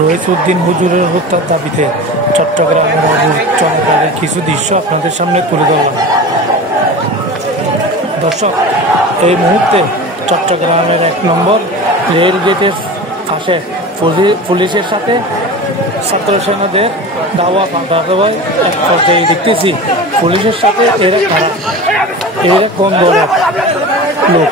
রইসউদ্দিন হুজুরের হত্যার দাবিতে চট্টগ্রামের অবরোধ চলাকালীন কিছু দৃশ্য আপনাদের সামনে তুলে ধরলাম। দর্শক, এই মুহূর্তে চট্টগ্রামের 1 নম্বর রেল গেটের পাশে পুলিশের সাথে ছাত্র সেনাদের দাওয়া পাল্টায় এক পর্যায়ে দেখতেছি পুলিশের সাথে এরা খারাপ, এরা কোন দলের লোক।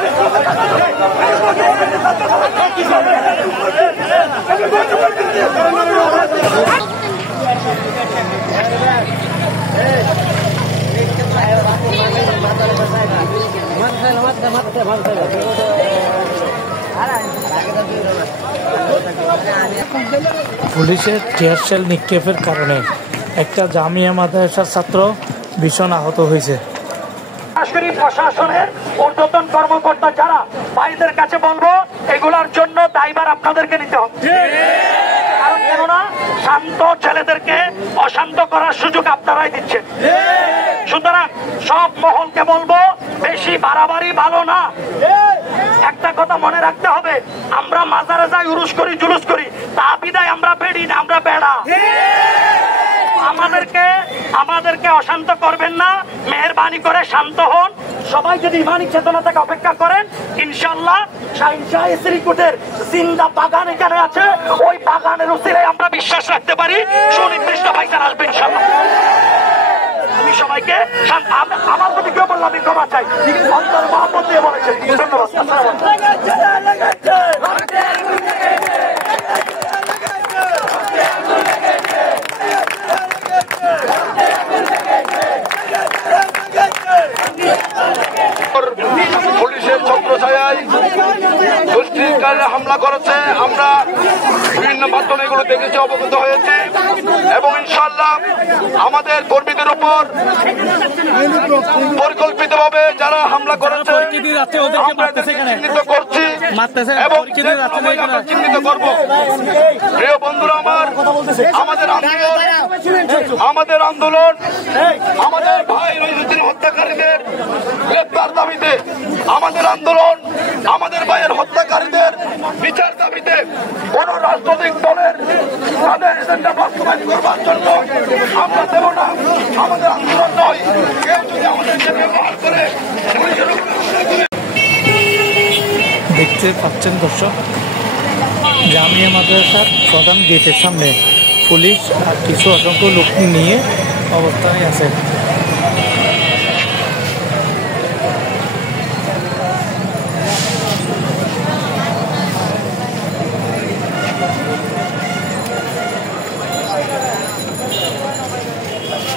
পুলিশের টিয়ার শেল নিক্ষেপের কারণে একটা জামিয়া মাদ্রাসার ছাত্র ভীষণ আহত হয়েছে। প্রশাসনের ঊর্ধ্বতন কর্মকর্তা যারা ভাইদের কাছে বলবো এগুলার জন্য দায়ভার আপনাদেরকে নিতে হবে, কারণ কেননা শান্ত ছেলেদেরকে অশান্ত করার সুযোগ আপনারাই দিচ্ছেন। সুতরাং সব মহলকে বলবো বেশি বাড়াবাড়ি ভালো না। একটা কথা মনে রাখতে হবে, আমরা মাজারে যাই, উরুস করি, জুলুস করি, তা বিদায় আমরা বেড়ি না, আমরা বেড়া। আমাদেরকে অশান্ত করবেন না, মেহেরবানি করে শান্ত হন। সবাই যদি ইমানি চেতনা থেকে অপেক্ষা করেন, ইনশাআল্লাহ শাহিন শাহ শ্রীকুটের জিন্দা বাগান এখানে আছে, ওই বাগানের উসিলায় আমরা বিশ্বাস রাখতে পারি সুনির্দিষ্ট ভাইজান আসবে ইনশাআল্লাহ। আমি সবাইকে আমার প্রতি কেউ বললাম আমি ক্ষমা চাই, অন্তর মহব্বত দিয়ে বলেছে। ধন্যবাদ। পুলিশের ছত্রছায়ায় দুষ্কৃতিকারীরা হামলা করেছে, আমরা বিভিন্ন মাধ্যমে এগুলো দেখেছি, অবগত হয়েছে, এবং ইনশাআল্লাহ আমাদের কর্মীদের উপর পরিকল্পিতভাবে যারা হামলা করেছে চিহ্নিত করছি এবং চিহ্নিত করব। প্রিয় বন্ধুরা আমার, আমাদের আন্দোলন আমাদের ভাই রইসউদ্দিন হত্যাকারীদের গ্রেপ্তার দাবিতে, আমাদের আন্দোলন আমাদের ভাইয়ের হত্যাকারীদের বিচার দাবিতে কোন রাজনৈতিক দলের তাদের এজেন্ডা বাস্তবায়ন করবার জন্য আমরা দেব না। আমাদের আন্দোলন নয়, কেউ যদি আমাদেরকে ব্যবহার করে। দেখতে পাচ্ছেন দর্শক, জামিয়া মাদ্রাসার প্রধান গেটের সামনে পুলিশ আর কিছু অসংখ্য লোক নিয়ে অবস্থানে আছে।